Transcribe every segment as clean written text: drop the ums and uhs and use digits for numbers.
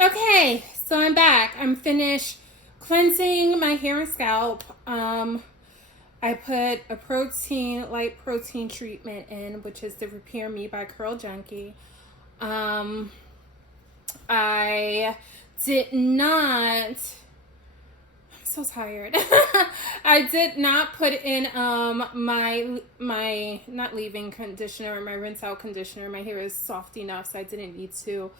Okay, so I'm back. I'm finished cleansing my hair and scalp. I put a light protein treatment in, which is the Repair Me by Curl Junkie. I did not. I'm so tired. I did not put in my not leave-in conditioner, my rinse out conditioner. My hair is soft enough, so I didn't need to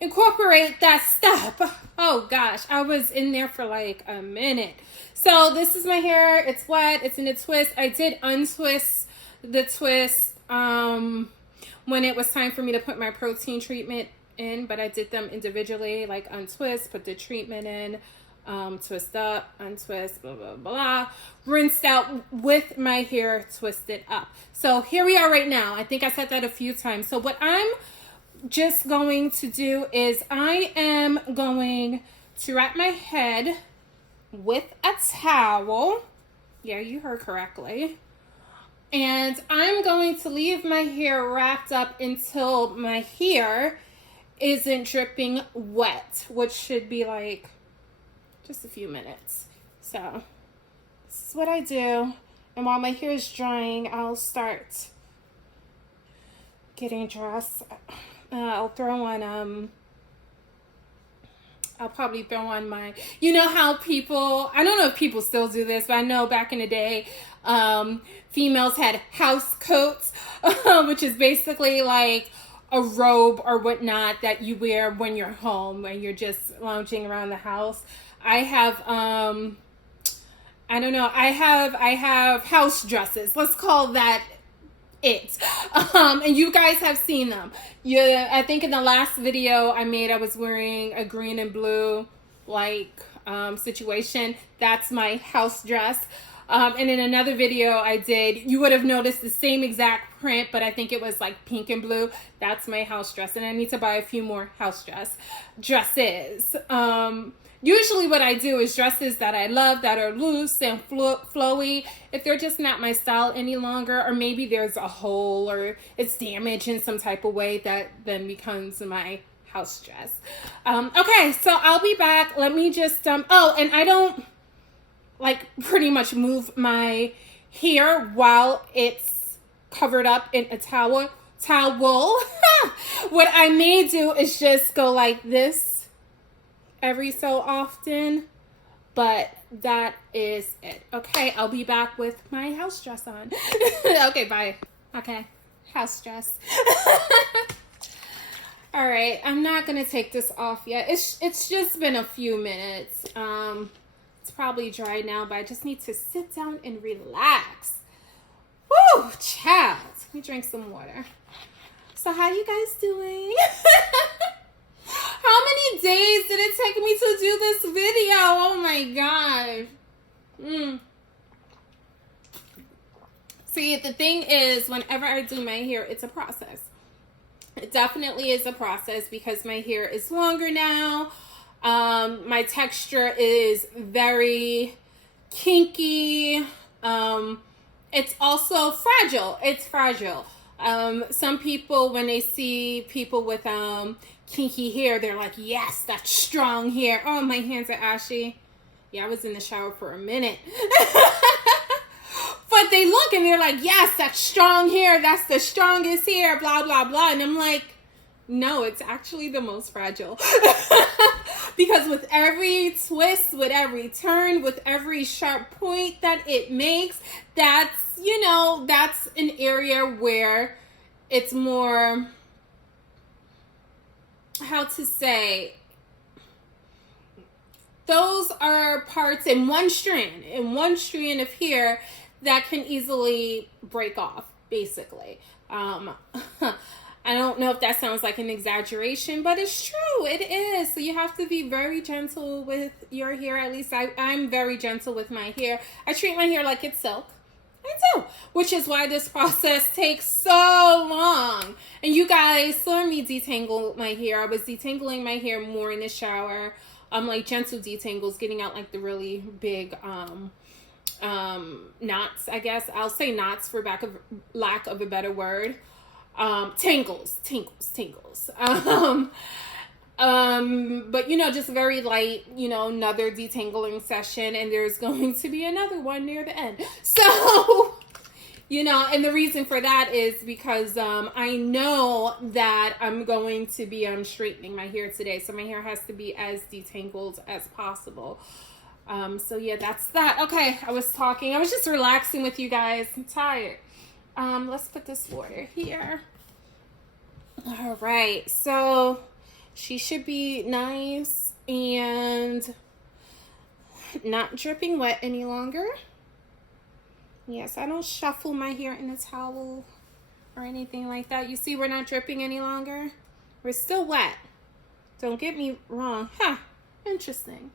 incorporate that stuff. Oh gosh, I was in there for like a minute. So this is my hair. It's wet. It's in a twist. I did untwist the twist when it was time for me to put my protein treatment in, but I did them individually, like untwist, put the treatment in, twist up, untwist, blah blah blah, rinsed out with my hair twisted up. So here we are right now. I think I said that a few times. So what I'm just going to do is I am going to wrap my head with a towel. Yeah, you heard correctly. And I'm going to leave my hair wrapped up until my hair isn't dripping wet, which should be like just a few minutes. So this is what I do. And while my hair is drying, I'll start getting dressed. I'll probably throw on my, you know how people, I don't know if people still do this, but I know back in the day, females had house coats, which is basically like a robe or whatnot that you wear when you're home, when you're just lounging around the house. I have, I have house dresses. Let's call that it. And you guys have seen them. Yeah, I think in the last video I made, I was wearing a green and blue situation. That's my house dress. And in another video I did, you would have noticed the same exact print, but I think it was like pink and blue. That's my house dress, and I need to buy a few more house dresses. Usually what I do is dresses that I love, that are loose and flowy. If they're just not my style any longer, or maybe there's a hole or it's damaged in some type of way, that then becomes my house dress. Okay, so I'll be back. Let me just, oh, and I don't like pretty much move my hair while it's covered up in a towel. What I may do is just go like this every so often, but that is it. Okay, I'll be back with my house dress on. Okay, bye. Okay, house dress. All right, I'm not gonna take this off yet. It's just been a few minutes. It's probably dry now, but I just need to sit down and relax. Woo, child. Let me drink some water. So how you guys doing? How many days did it take me to do this video? Oh my god. See, the thing is, whenever I do my hair, it's a process. It definitely is a process because my hair is longer now. My texture is very kinky. It's also fragile. It's fragile. Some people, when they see people with kinky hair, they're like, yes, that's strong hair. Oh, my hands are ashy. Yeah, I was in the shower for a minute. But they look and they're like, yes, that's strong hair. That's the strongest hair, blah, blah, blah. And I'm like, no, it's actually the most fragile. Because with every twist, with every turn, with every sharp point that it makes, that's, that's an area where it's more, how to say, those are parts in one strand of hair that can easily break off, basically. I don't know if that sounds like an exaggeration, but it's true. It is. So you have to be very gentle with your hair. At least I'm very gentle with my hair. I treat my hair like it's silk. I do. Which is why this process takes so long. And you guys saw me detangle my hair. I was detangling my hair more in the shower. Like gentle detangles, getting out like the really big knots, I guess. I'll say knots for lack of a better word. Tangles. But just very light, another detangling session, and there's going to be another one near the end. So, and the reason for that is because, I know that I'm going to be, straightening my hair today. So my hair has to be as detangled as possible. So yeah, that's that. Okay. I was just relaxing with you guys. I'm tired. Let's put this water here. All right. So she should be nice and not dripping wet any longer. Yes, I don't shuffle my hair in a towel or anything like that. You see, we're not dripping any longer. We're still wet. Don't get me wrong. Huh. Interesting.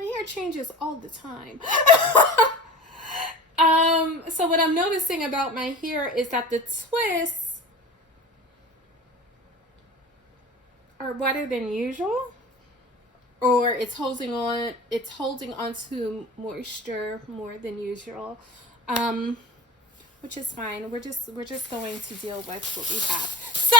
My hair changes all the time. So what I'm noticing about my hair is that the twists are wetter than usual, or it's holding on to moisture more than usual, which is fine. We're just going to deal with what we have. So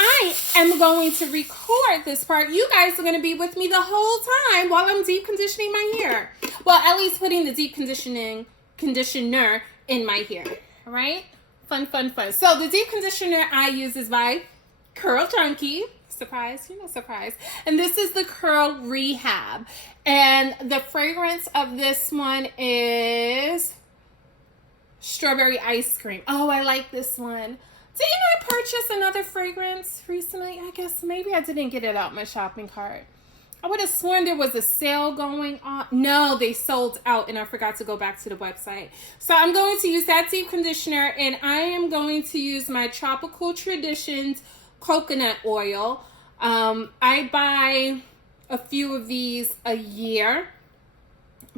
I am going to record this part. You guys are going to be with me the whole time while I'm deep conditioning my hair. Well, at least putting the deep conditioner in my hair. All right? Fun. So the deep conditioner I use is by Curl Junkie. Surprise, surprise. And this is the Curl Rehab. And the fragrance of this one is strawberry ice cream. Oh, I like this one. Didn't I purchase another fragrance recently? I guess maybe I didn't get it out my shopping cart. I would have sworn there was a sale going on. No, they sold out and I forgot to go back to the website. So I'm going to use that deep conditioner, and I am going to use my Tropical Traditions coconut oil. I buy a few of these a year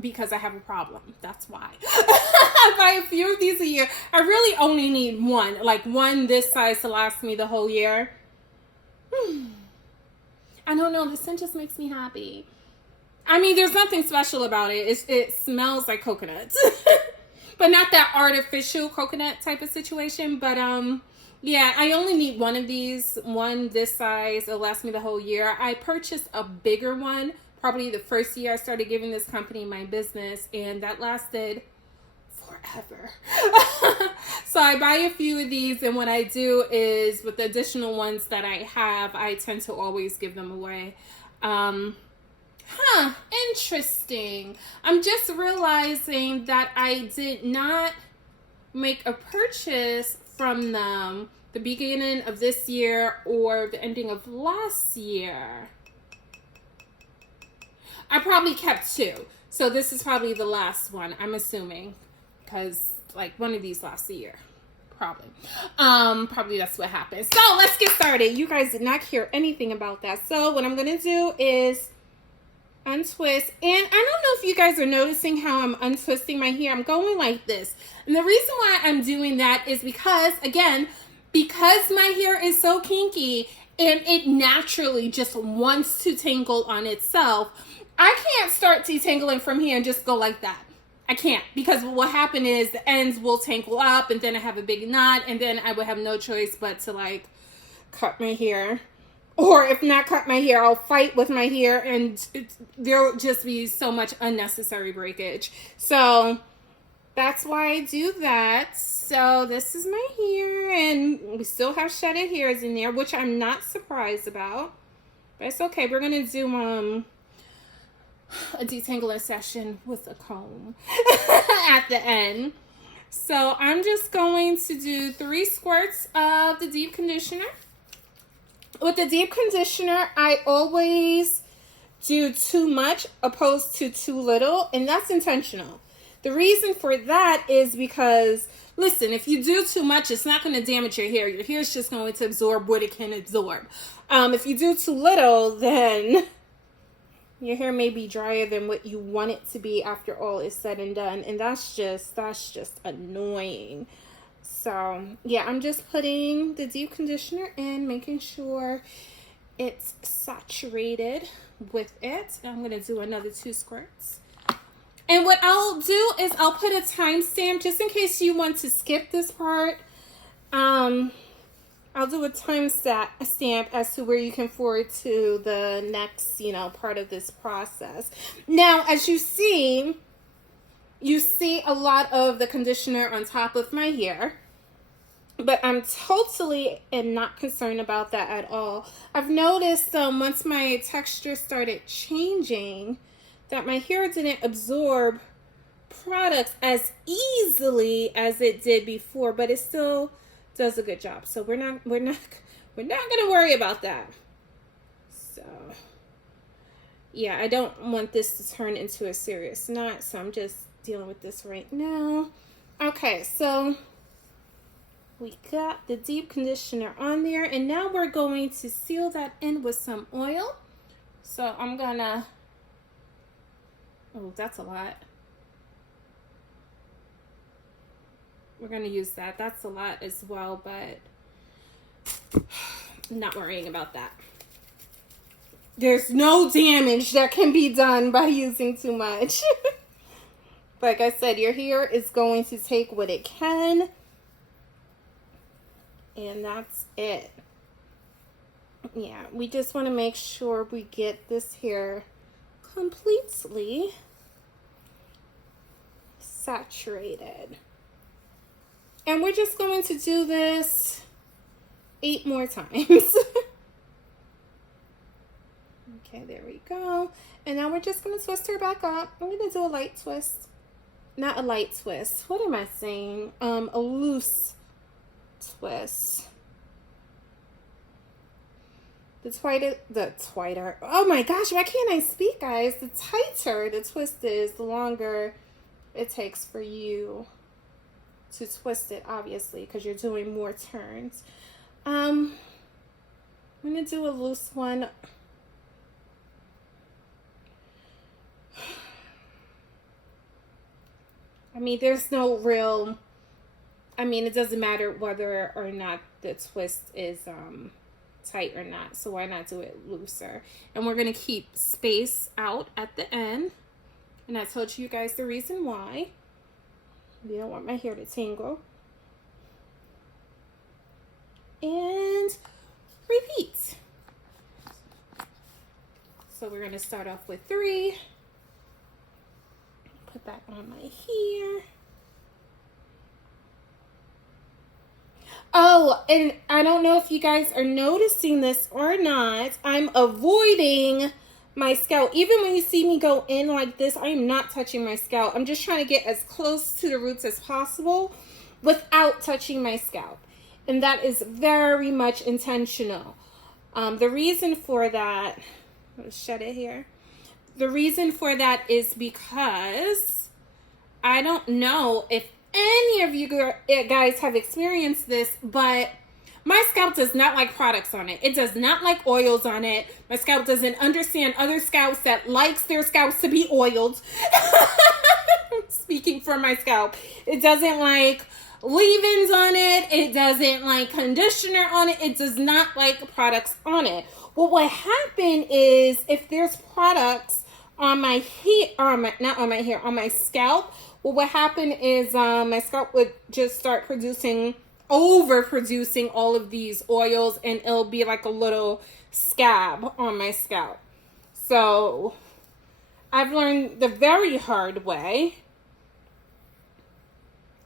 because I have a problem. That's why. I buy a few of these a year. I really only need one. Like one this size to last me the whole year. I don't know. The scent just makes me happy. I mean, there's nothing special about it. It smells like coconuts. But not that artificial coconut type of situation. But, yeah, I only need one of these. One this size. It'll last me the whole year. I purchased a bigger one probably the first year I started giving this company my business, and that lasted forever. So I buy a few of these, and what I do is with the additional ones that I have, I tend to always give them away. Interesting. I'm just realizing that I did not make a purchase from them the beginning of this year or the ending of last year. I probably kept two. So this is probably the last one, I'm assuming. Because, like, one of these lasts a year. Probably. Probably that's what happened. So, let's get started. You guys did not hear anything about that. So, what I'm going to do is untwist. And I don't know if you guys are noticing how I'm untwisting my hair. I'm going like this. And the reason why I'm doing that is because, again, because my hair is so kinky and it naturally just wants to tangle on itself, I can't start detangling from here and just go like that. I can't, because what happened is the ends will tangle up and then I have a big knot, and then I would have no choice but to like cut my hair. Or if not cut my hair, I'll fight with my hair and there'll just be so much unnecessary breakage. So that's why I do that. So this is my hair, and we still have shedded hairs in there, which I'm not surprised about. But it's okay. We're going to do a detangling session with a comb at the end. So I'm just going to do 3 squirts of the deep conditioner. With the deep conditioner, I always do too much opposed to too little, and that's intentional. The reason for that is because, listen, if you do too much, it's not going to damage your hair. Your hair is just going to absorb what it can absorb. If you do too little, then your hair may be drier than what you want it to be after all is said and done. And that's just annoying. So, yeah, I'm just putting the deep conditioner in, making sure it's saturated with it. I'm going to do another 2 squirts. And what I'll do is I'll put a timestamp just in case you want to skip this part. I'll do a timestamp as to where you can forward to the next, part of this process. Now, as you see a lot of the conditioner on top of my hair. But I'm totally and not concerned about that at all. I've noticed once my texture started changing that my hair didn't absorb products as easily as it did before, but it still does a good job. So we're not going to worry about that. So yeah, I don't want this to turn into a serious knot, so I'm just dealing with this right now. Okay, so we got the deep conditioner on there, and now we're going to seal that in with some oil. So I'm gonna, oh, that's a lot. We're gonna use that. That's a lot as well, but I'm not worrying about that. There's no damage that can be done by using too much. Like I said, your hair is going to take what it can. And that's it. Yeah, we just want to make sure we get this hair completely saturated. And we're just going to do this 8 more times. Okay, there we go. And now we're just going to twist her back up. I'm going to do a light twist. Not a light twist. What am I saying? A loose twist. The tighter. Oh my gosh, why can't I speak, guys? The tighter the twist is, the longer it takes for you to twist it, obviously, because you're doing more turns. I'm going to do a loose one. I mean, there's no real... I mean, it doesn't matter whether or not the twist is tight or not. So why not do it looser? And we're going to keep space out at the end. And I told you guys the reason why. We don't want my hair to tangle. And repeat. So we're going to start off with 3. Put that on my hair. Oh, and I don't know if you guys are noticing this or not. I'm avoiding my scalp. Even when you see me go in like this, I am not touching my scalp. I'm just trying to get as close to the roots as possible without touching my scalp. And that is very much intentional. The reason for that, let's shut it here. The reason for that is because I don't know if any of you guys have experienced this, but my scalp does not like products on it. It does not like oils on it. My scalp doesn't understand other scalps that likes their scalps to be oiled. Speaking for my scalp. It doesn't like leave-ins on it. It doesn't like conditioner on it. It does not like products on it. Well, what happened is if there's products on my hair, not on my hair, on my scalp, well, what happened is my scalp would just start overproducing all of these oils, and it'll be like a little scab on my scalp. So I've learned the very hard way.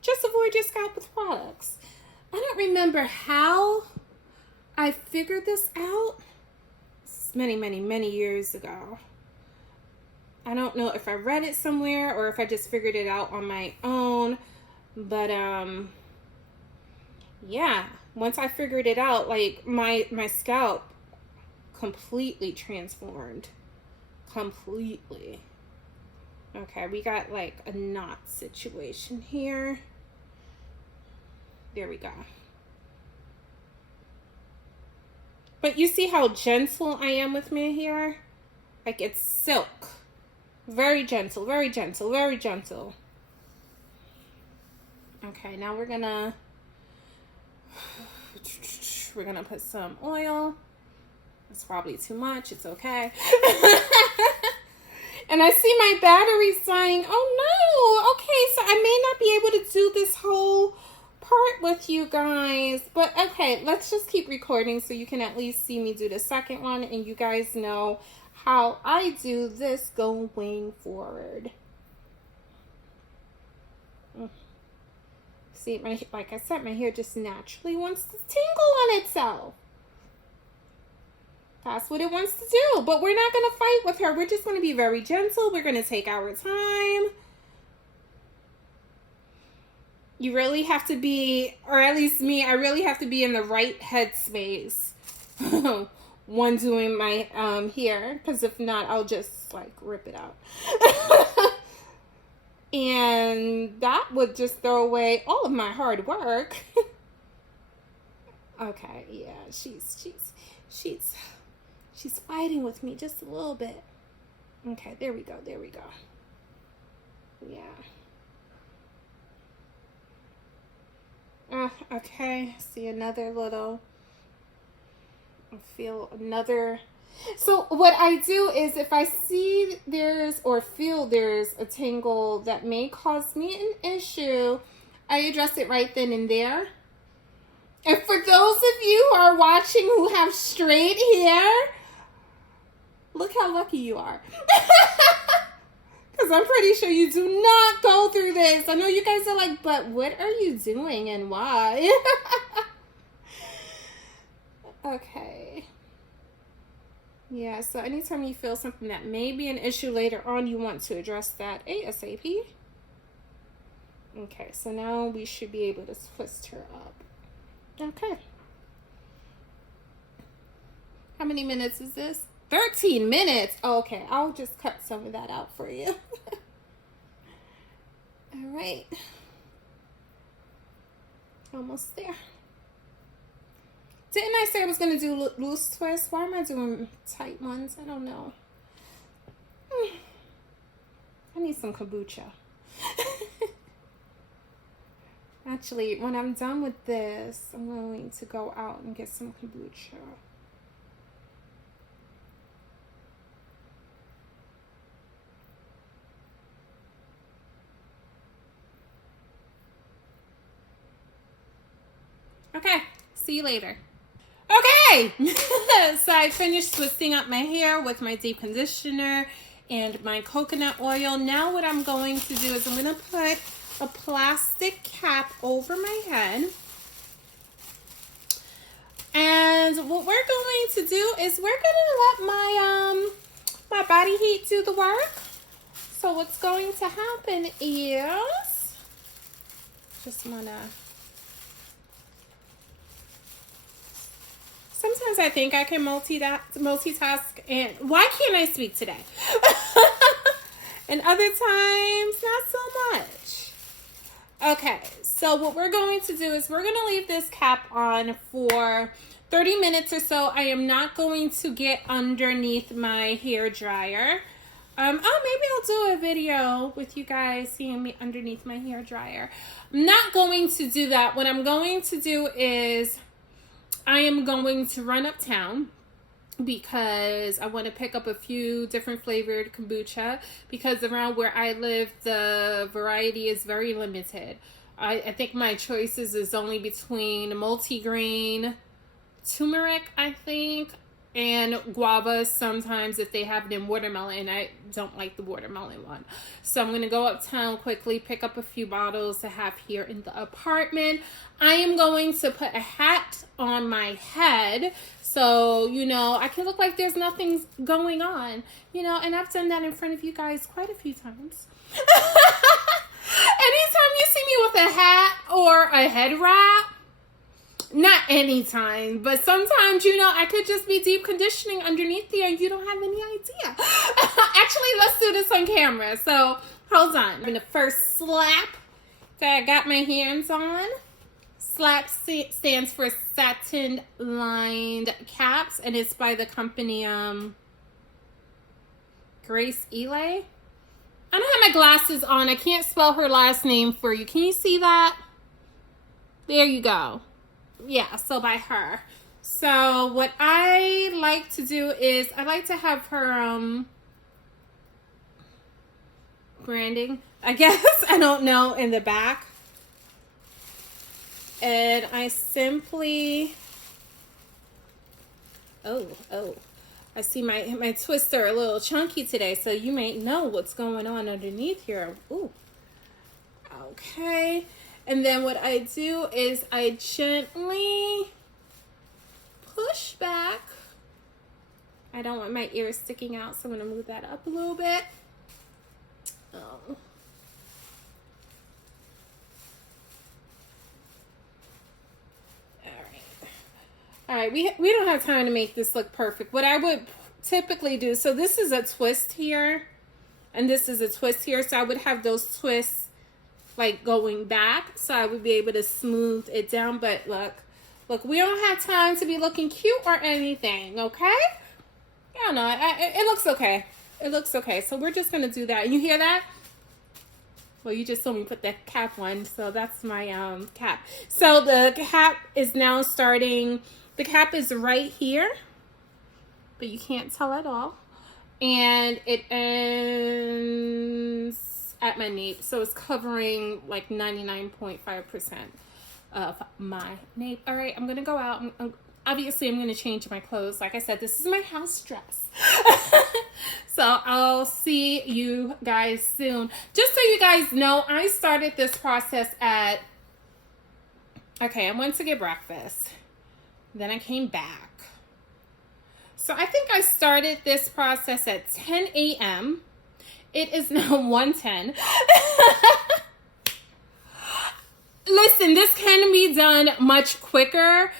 Just avoid your scalp with products. I don't remember how I figured this out. It's many, many, many years ago. I don't know if I read it somewhere or if I just figured it out on my own. But, yeah. Once I figured it out, like, my scalp completely transformed. completely. Okay, we got like a knot situation here. There we go. But you see how gentle I am with my hair? Like it's silk. Very gentle, very gentle, very gentle. Okay, now we're gonna put some oil. It's probably too much. It's okay. And I see my battery's dying. Oh no. Okay, so I may not be able to do this whole part with you guys. But okay, let's just keep recording so you can at least see me do the second one and you guys know how I do this going forward. See, like I said, my hair just naturally wants to tingle on itself. That's what it wants to do. But we're not going to fight with her. We're just going to be very gentle. We're going to take our time. You really have to be, or at least me, I really have to be in the right headspace when doing my hair. Because if not, I'll just like rip it out. And that would just throw away all of my hard work. Okay, yeah, she's fighting with me just a little bit. Okay, there we go. Yeah. Okay, see another little, I feel another. So what I do is if I see feel there's a tingle that may cause me an issue, I address it right then and there. And for those of you who are watching who have straight hair, look how lucky you are. Because I'm pretty sure you do not go through this. I know you guys are like, but what are you doing and why? Okay. Yeah, so anytime you feel something that may be an issue later on, you want to address that ASAP. Okay, so now we should be able to twist her up. Okay. How many minutes is this? 13 minutes. Oh, okay, I'll just cut some of that out for you. All right. Almost there. Didn't I say I was going to do loose twists? Why am I doing tight ones? I don't know. I need some kombucha. Actually, when I'm done with this, I'm going to go out and get some kombucha. Okay, see you later. Okay, so I finished twisting up my hair with my deep conditioner and my coconut oil. Now what I'm going to do is I'm going to put a plastic cap over my head. And what we're going to do is we're going to let my body heat do the work. So what's going to happen is, just want to, sometimes I think I can multitask, and why can't I speak today? And other times, not so much. Okay, so what we're going to do is we're going to leave this cap on for 30 minutes or so. I am not going to get underneath my hair dryer. Maybe I'll do a video with you guys seeing me underneath my hair dryer. I'm not going to do that. What I'm going to do is I am going to run uptown because I want to pick up a few different flavored kombucha because around where I live, the variety is very limited. I think my choices is only between multigrain, turmeric, I think, and guava sometimes if they have it in watermelon, and I don't like the watermelon one. So I'm going to go uptown quickly, pick up a few bottles to have here in the apartment. I am going to put a hat on my head so, you know, I can look like there's nothing going on, you know, and I've done that in front of you guys quite a few times. Anytime you see me with a hat or a head wrap, Not anytime, but sometimes, you know, I could just be deep conditioning underneath there and you don't have any idea. Actually, let's do this on camera. So, hold on. I'm going to first slap that I got my hands on. Slap stands for satin lined caps, and it's by the company Grace Ely. I don't have my glasses on. I can't spell her last name for you. Can you see that? There you go. Yeah, so by her. So what I like to do is I like to have her branding, I guess, I don't know, in the back. And I simply, I see my twister a little chunky today, so you may know what's going on underneath here. Ooh. Okay. And then what I do is I gently push back. I don't want my ears sticking out, so I'm going to move that up a little bit. Oh. All right, we don't have time to make this look perfect. What I would typically do, so this is a twist here, and this is a twist here, so I would have those twists like going back, so I would be able to smooth it down. But look, we don't have time to be looking cute or anything, okay? Yeah, no, it looks okay. It looks okay, so we're just gonna do that. And you hear that? Well, you just saw me put that cap on, so that's my cap. So the cap is now starting. The cap is right here, but you can't tell at all. And it ends at my nape, so it's covering like 99.5% of my nape. All right, I'm gonna go out. Obviously, I'm gonna change my clothes. Like I said, this is my house dress. So I'll see you guys soon. Just so you guys know, I started this process at, okay, I went to get breakfast. Then I came back. So I think I started this process at 10 a.m. It is now 1:10. Listen, this can be done much quicker.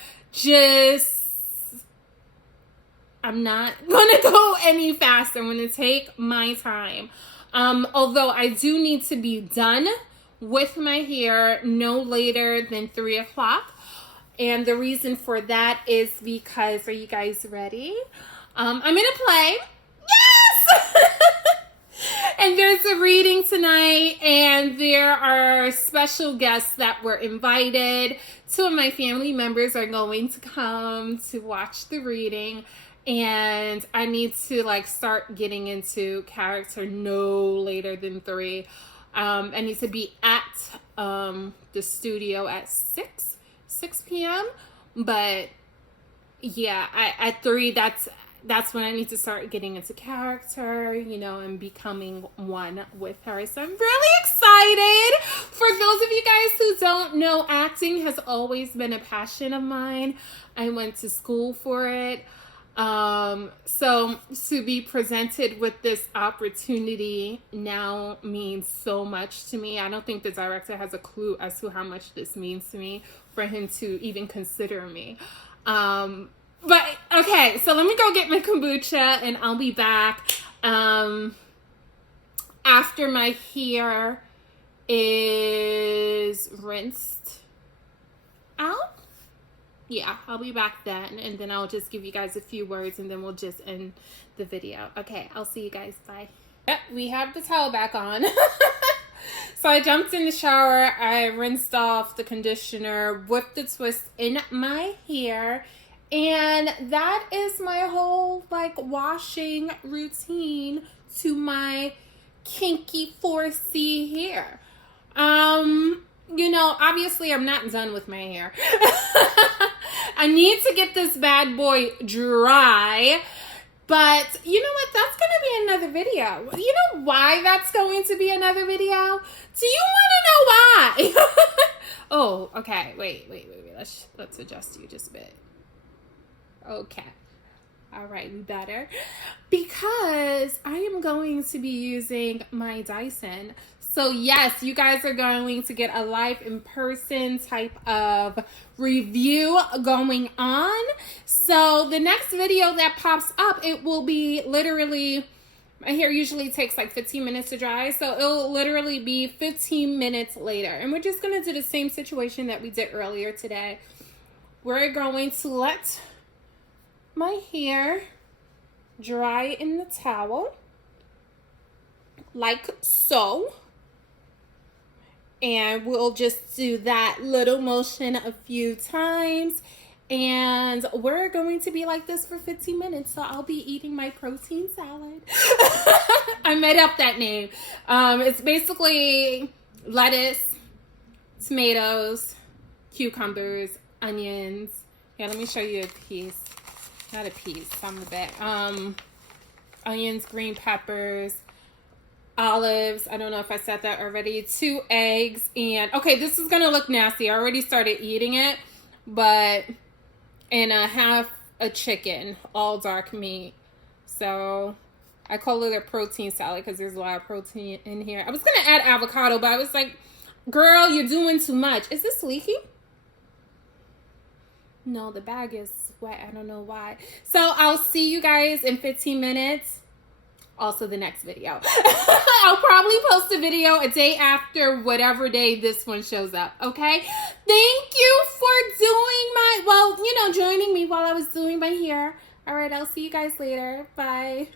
I'm not going to go any faster. I'm going to take my time. Although I do need to be done with my hair no later than 3 o'clock. And the reason for that is because, are you guys ready? I'm going to play. Yes! And there's a reading tonight, and there are special guests that were invited. 2 of my family members are going to come to watch the reading, and I need to like start getting into character no later than 3. I need to be at the studio at 6 p.m. But yeah, at 3, that's when I need to start getting into character, you know, and becoming one with her. So I'm really excited. For those of you guys who don't know, acting has always been a passion of mine. I went to school for it. So to be presented with this opportunity now means so much to me. I don't think the director has a clue as to how much this means to me for him to even consider me. But okay, so let me go get my kombucha and I'll be back after my hair is rinsed out. Yeah, I'll be back then, and then I'll just give you guys a few words, and then we'll just end the video. Okay, I'll see you guys. Bye. Yep, we have the towel back on. So I jumped in the shower. I rinsed off the conditioner, whipped the twist in my hair, and that is my whole like washing routine to my kinky 4C hair. You know, obviously I'm not done with my hair. I need to get this bad boy dry. But you know what? That's going to be another video. You know why that's going to be another video? Do you want to know why? Oh, okay. Wait. Let's adjust you just a bit. Okay. All right, we better. Because I am going to be using my Dyson. So yes, you guys are going to get a live in-person type of review going on. So the next video that pops up, it will be literally, my hair usually takes like 15 minutes to dry. So it'll literally be 15 minutes later. And we're just going to do the same situation that we did earlier today. We're going to let my hair dry in the towel like so, and we'll just do that little motion a few times, and we're going to be like this for 15 minutes. So I'll be eating my protein salad. I made up that name. It's basically lettuce, tomatoes, cucumbers, onions. Yeah, let me show you a piece. Not a piece, on the back. Onions, green peppers, olives. I don't know if I said that already. 2 eggs. And, okay, this is going to look nasty. I already started eating it. But, and half a chicken, all dark meat. So, I call it a protein salad because there's a lot of protein in here. I was going to add avocado, but I was like, girl, you're doing too much. Is this leaking? No, the bag is wet. I don't know why. So I'll see you guys in 15 minutes. Also the next video. I'll probably post a video a day after whatever day this one shows up. Okay? Thank you for doing joining me while I was doing my hair. All right, I'll see you guys later. Bye.